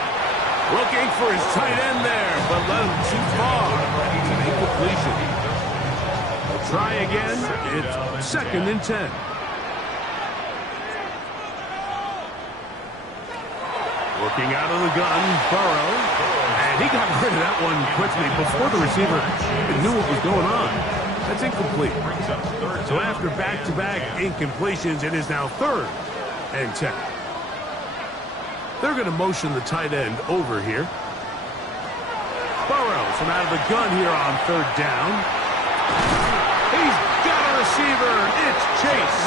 Looking for his tight end there, but left too far. It's an incompletion. We'll try again. It's 2nd and 10. Working out of the gun, Burrow. And he got rid of that one quickly before the receiver even knew what was going on. That's incomplete. So after back-to-back incompletions, it is now 3rd and 10. They're going to motion the tight end over here. Burrow from out of the gun here on 3rd down. He's got a receiver. It's Chase.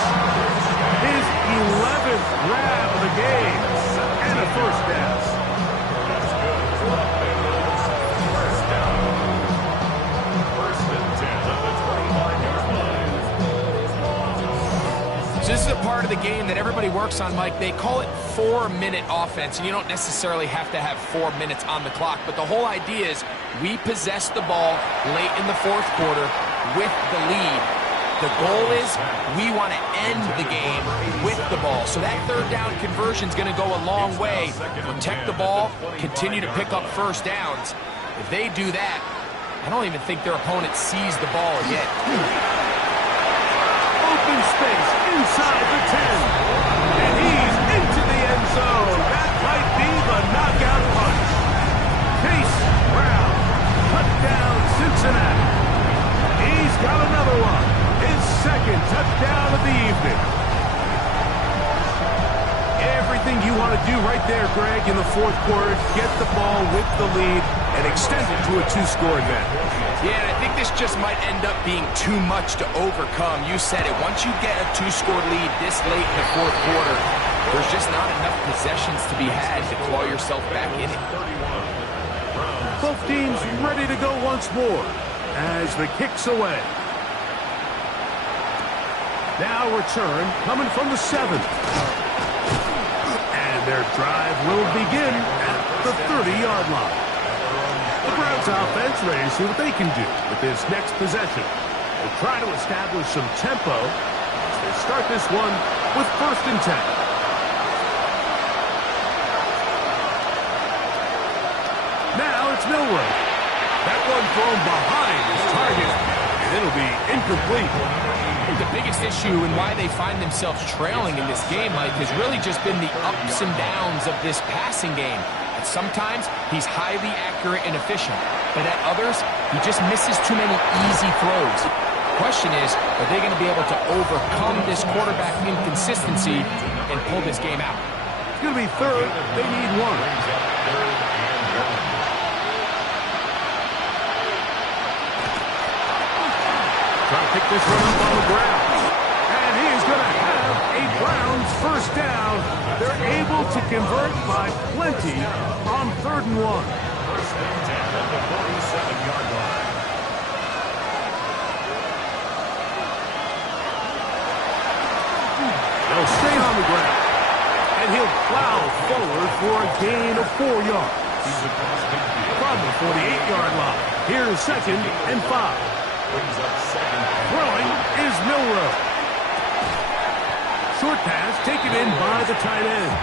His 11th grab of the game. And a first down. That's good. First down. 1st and 10 at the 25-yard line. So this is a part of the game that everybody works on, Mike. They call it 4-minute offense, and you don't necessarily have to have 4 minutes on the clock, but the whole idea is we possess the ball late in the 4th quarter with the lead. The goal is we want to end the game with the ball. So that 3rd down conversion is going to go a long way. Protect the ball, continue to pick up first downs. If they do that, I don't even think their opponent sees the ball yet. Open space inside the 10. And he's into the end zone. That might be the knockout punch. Chase Brown, touchdown Cincinnati. He's got another one. His 2nd touchdown of the evening. Everything you want to do right there, Greg, in the 4th quarter, get the ball with the lead and extend it to a 2-score advantage. Yeah, and I think this just might end up being too much to overcome. You said it. Once you get a 2-score lead this late in the 4th quarter, there's just not enough possessions to be had to claw yourself back in it. Both teams ready to go once more as the kick's away. Now return coming from the 7th. And their drive will begin at the 30-yard line. The Browns offense ready to see what they can do with this next possession. They'll try to establish some tempo as they start this one with 1st and 10. Now it's Milroe. That one thrown behind his target, and it'll be incomplete. think the biggest issue and why they find themselves trailing in this game, Mike, has really just been the ups and downs of this passing game. At sometimes, he's highly accurate and efficient, but at others, he just misses too many easy throws. The question is, are they going to be able to overcome this quarterback inconsistency and pull this game out? It's going to be third. They need one. Trying to pick this one up on the ground. And he is going to have a Browns first down. They're able to convert by plenty on 3rd and 1. First and 10 at the 47-yard line. They'll stay on the ground. And he'll plow forward for a gain of 4 yards. From the 48-yard line. Here's 2nd and 5. Throwing is Milroe. Short pass taken in by the tight end.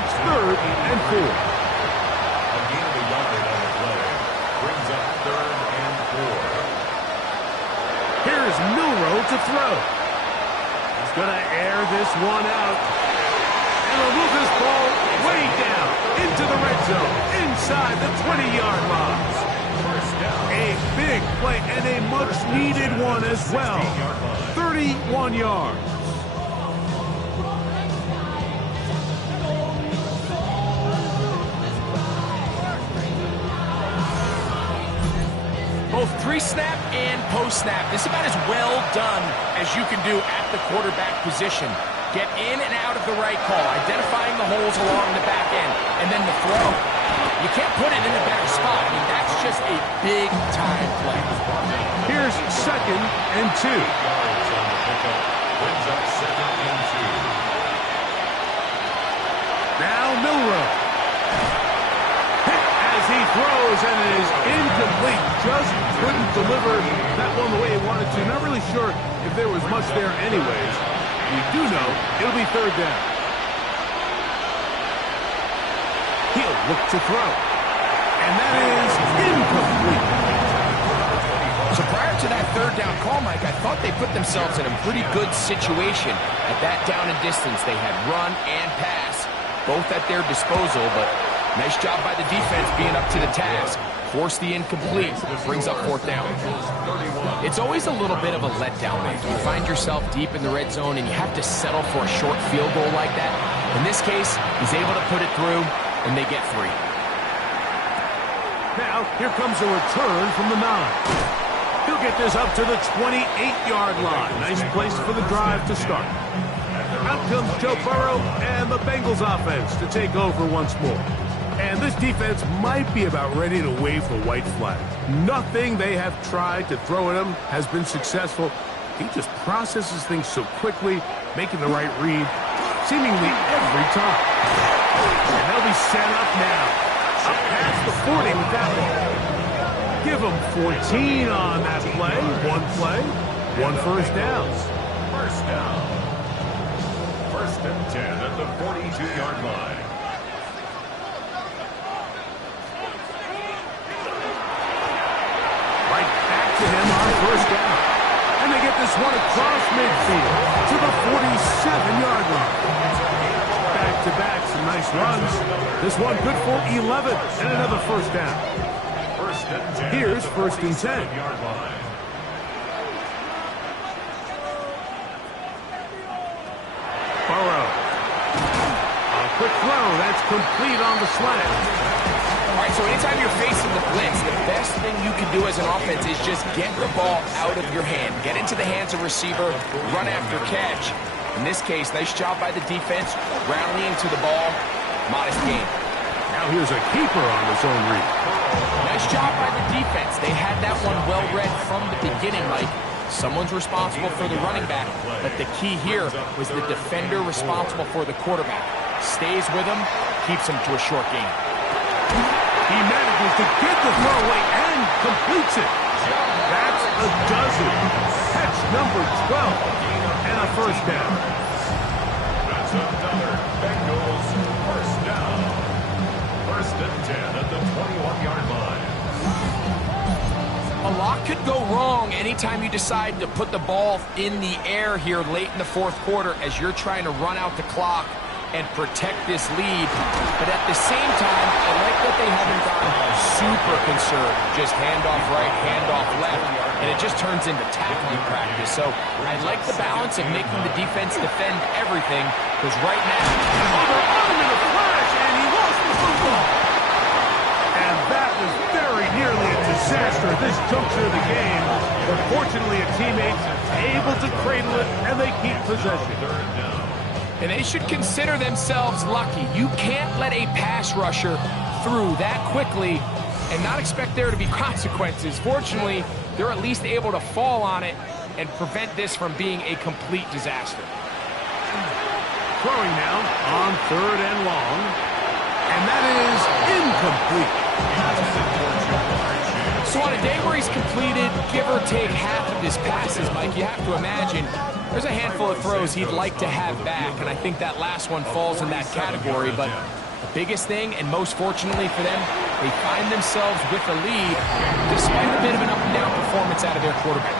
It's 3rd and 4. A gain of a yard on the play. Brings up 3rd and 4. Here's Milroe to throw. He's going to air this one out. And he'll move this ball way down into the red zone, inside the 20-yard line. A big play and a much-needed one as well. 31 yards. Both pre-snap and post-snap, this is about as well done as you can do at the quarterback position. Get in and out of the right call, identifying the holes along the back end, and then the throw. You can't put it in a better spot. I mean, that's just a big-time play. Here's 2nd and 2. Yards on the pickup. Brings up 2nd and 2. Now Milroe. Hit as he throws, and it is incomplete. Just couldn't deliver that one the way he wanted to. Not really sure if there was much there anyways. We do know it'll be 3rd down. He'll look to throw. And that is incomplete. So prior to that 3rd down call, Mike, I thought they put themselves in a pretty good situation at that down and distance. They had run and pass, both at their disposal, but nice job by the defense being up to the task. Force the incomplete, brings up 4th down. It's always a little bit of a letdown, Mike. You find yourself deep in the red zone and you have to settle for a short field goal like that. In this case, he's able to put it through, and they get 3. Now, here comes a return from the 9. He'll get this up to the 28-yard line. Nice place for the drive to start. Out comes Joe Burrow and the Bengals offense to take over once more. And this defense might be about ready to wave the white flag. Nothing they have tried to throw at him has been successful. He just processes things so quickly, making the right read, seemingly every time. And they'll be set up now. Up past the 40 with that ball. Give them 14 on that play. One first down. First down. 1st and 10 at the 42-yard line. Right back to him on 1st down. And they get this one across midfield to the 47-yard line. Back-to-back, some nice runs. This one good for 11 and another first down. Here's 1st and 10. Burrow. A quick throw. That's complete on the slant. All right, so anytime you're facing the blitz, the best thing you can do as an offense is just get the ball out of your hand. Get into the hands of receiver, run after catch. In this case, nice job by the defense, rallying to the ball. Modest gain. Now here's a keeper on the zone read. Nice job by the defense. They had that one well read from the beginning, Mike. Someone's responsible for the running back, but the key here was the defender responsible for the quarterback. Stays with him, keeps him to a short gain. He manages to get the throw away and completes it. That's a dozen. Catch number 12 and a first down. That's another Bengals first down. 1st and 10 at the 21-yard line. A lot could go wrong anytime you decide to put the ball in the air here late in the fourth quarter as you're trying to run out the clock and protect this lead. But at the same time, I like that they haven't gone super conserved. Just handoff right, handoff left, and it just turns into tackling practice. So I like the balance of making the defense defend everything, because right now... Oh, they're on him in a flash, and he lost the football. And that was very nearly a disaster at this juncture of the game. But fortunately, a teammate's able to cradle it, and they keep possession. And they should consider themselves lucky. You can't let a pass rusher through that quickly and not expect there to be consequences. Fortunately, they're at least able to fall on it and prevent this from being a complete disaster. Throwing now on 3rd and long. And that is incomplete. So on a day where he's completed, give or take half of his passes, Mike, you have to imagine there's a handful of throws he'd like to have back, and I think that last one falls in that category. But the biggest thing, and most fortunately for them, they find themselves with a lead despite a bit of an up-and-down performance out of their quarterback.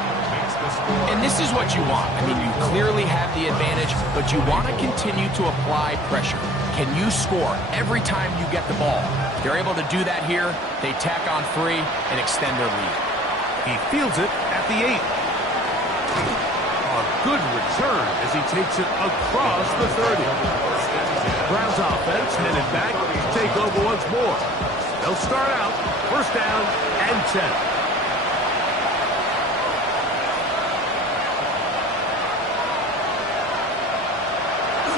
And this is what you want. I mean, you clearly have the advantage, but you want to continue to apply pressure. Can you score every time you get the ball? They're able to do that here. They tack on 3 and extend their lead. He fields it at the 8. A good return as he takes it across the 30. Browns offense headed back to take over once more. They'll start out 1st down and 10.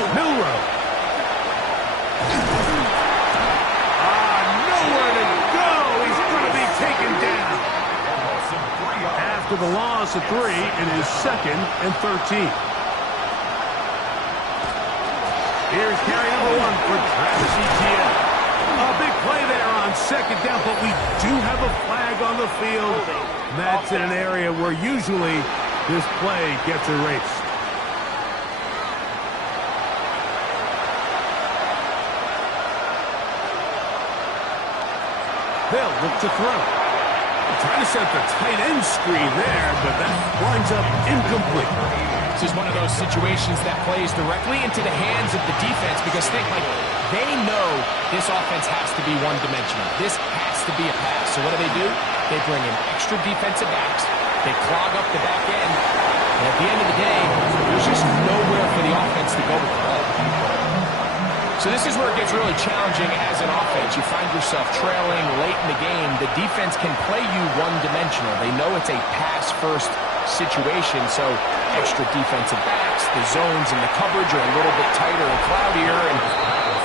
Milrow. Nowhere to go. He's going to be taken down. After the loss of 3, it is 2nd and 13. Here's carry number 1 for Travis Etienne. A big play there on 2nd down, but we do have a flag on the field. That's in an area where usually this play gets erased. They'll look to throw. Trying to set the tight end screen there, but that winds up incomplete. This is one of those situations that plays directly into the hands of the defense, because think, like, they know this offense has to be one-dimensional. This has to be a pass. So what do? They bring in extra defensive backs. They clog up the back end. And at the end of the day, there's just nowhere for the offense to go with the ball. So this is where it gets really challenging as an offense. You find yourself trailing late in the game. The defense can play you one-dimensional. They know it's a pass-first situation, so extra defensive backs, the zones and the coverage are a little bit tighter and cloudier, and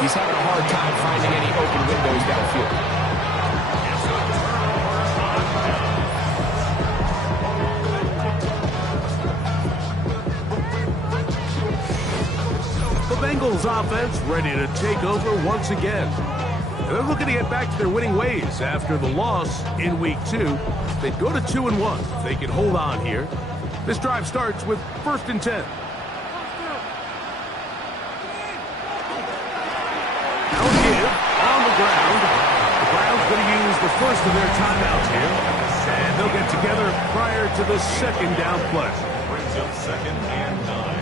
he's having a hard time finding any open windows downfield. Bengals offense ready to take over once again. And they're looking to get back to their winning ways after the loss in Week 2. They'd go to 2-1 if they could hold on here. This drive starts with 1st and 10. Now give on the ground. The Browns going to use the first of their timeouts here. And they'll get together prior to the 2nd down play. Brings up 2nd and 9.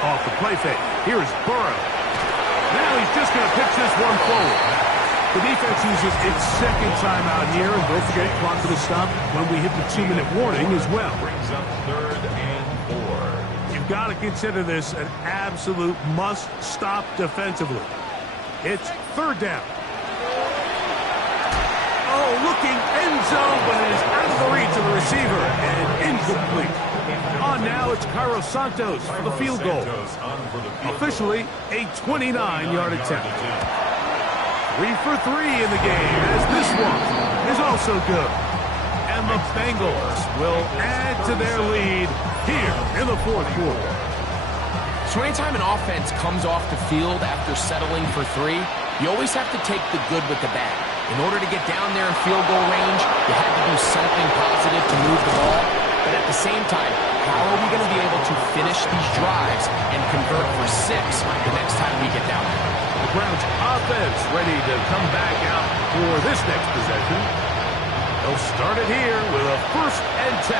Off the play fake. Here's Burrow. Now he's just going to pitch this one forward. The defense uses its 2nd timeout here, and don't forget, clock to the stop when we hit the 2-minute warning as well. Brings up 3rd and 4. You've got to consider this an absolute must-stop defensively. It's 3rd down. Oh, looking end zone, but it is out of the reach of the receiver and incomplete. On now, it's Cairo Santos for the field goal. Officially, a 29-yard attempt. 3 for 3 in the game, as this one is also good. And the Bengals will add to their lead here in the 4th quarter. So anytime an offense comes off the field after settling for 3, you always have to take the good with the bad. In order to get down there in field goal range, you have to do something positive to move the ball. But at the same time, how are we going to be able to finish these drives and convert for 6 the next time we get down there? Browns offense ready to come back out for this next possession. They'll start it here with a 1st and 10.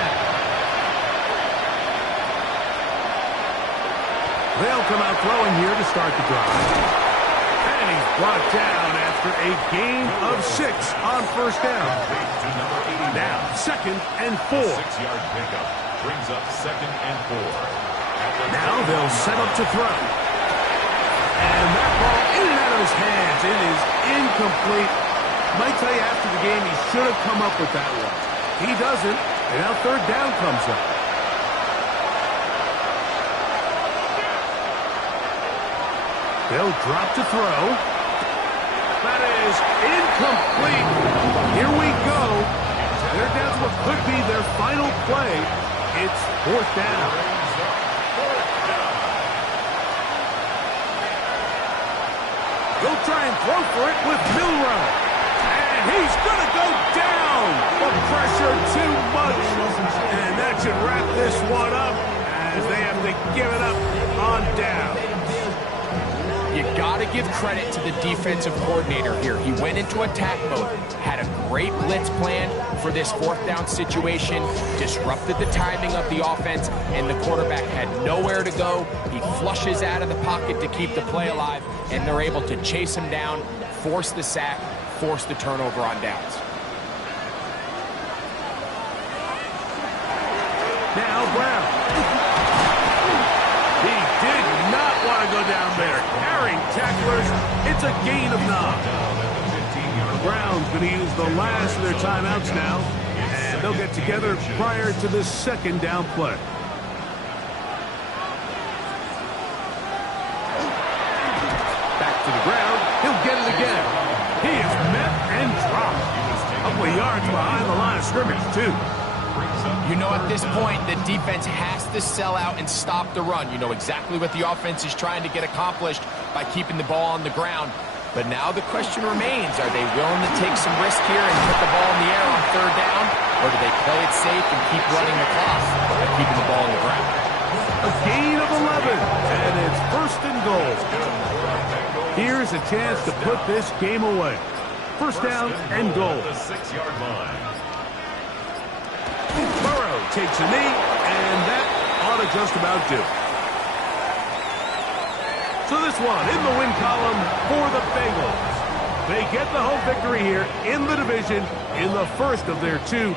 They'll come out throwing here to start the drive. And he's brought down after a gain of 6 on 1st down. Now, 2nd and 4. 6-yard pickup brings up 2nd and 4. Now they'll set up to throw. And that ball in and out of his hands. It is incomplete. Might tell you after the game he should have come up with that one. He doesn't, and now 3rd down comes up. They'll drop to throw. That is incomplete. Here we go. They're down to what could be their final play. It's 4th down. They'll try and throw for it with Milrow. And he's going to go down. The pressure too much. And that should wrap this one up as they have to give it up on down. You got to give credit to the defensive coordinator here. He went into attack mode, had a great blitz plan for this 4th down situation, disrupted the timing of the offense, and the quarterback had nowhere to go. He flushes out of the pocket to keep the play alive, and they're able to chase him down, force the sack, force the turnover on downs. Now Brown. He did not want to go down there. Carrying tacklers, it's a gain of 9. The Browns going to use the last of their timeouts now, and they'll get together prior to the 2nd down play. Back to the ground. He'll get it again. He is met and dropped. A couple of yards behind the line of scrimmage, too. You know, at this point, the defense has to sell out and stop the run. You know exactly what the offense is trying to get accomplished by keeping the ball on the ground. But now the question remains, are they willing to take some risk here and put the ball in the air on 3rd down? Or do they play it safe and keep running the clock by keeping the ball on the ground? A gain of 11, and it's 1st and goal. Here's a chance to put this game away. 1st down and goal. The 6-yard line. Burrow takes a knee, and that ought to just about do. So this one in the win column for the Bengals. They get the home victory here in the division in the 1st of their 2.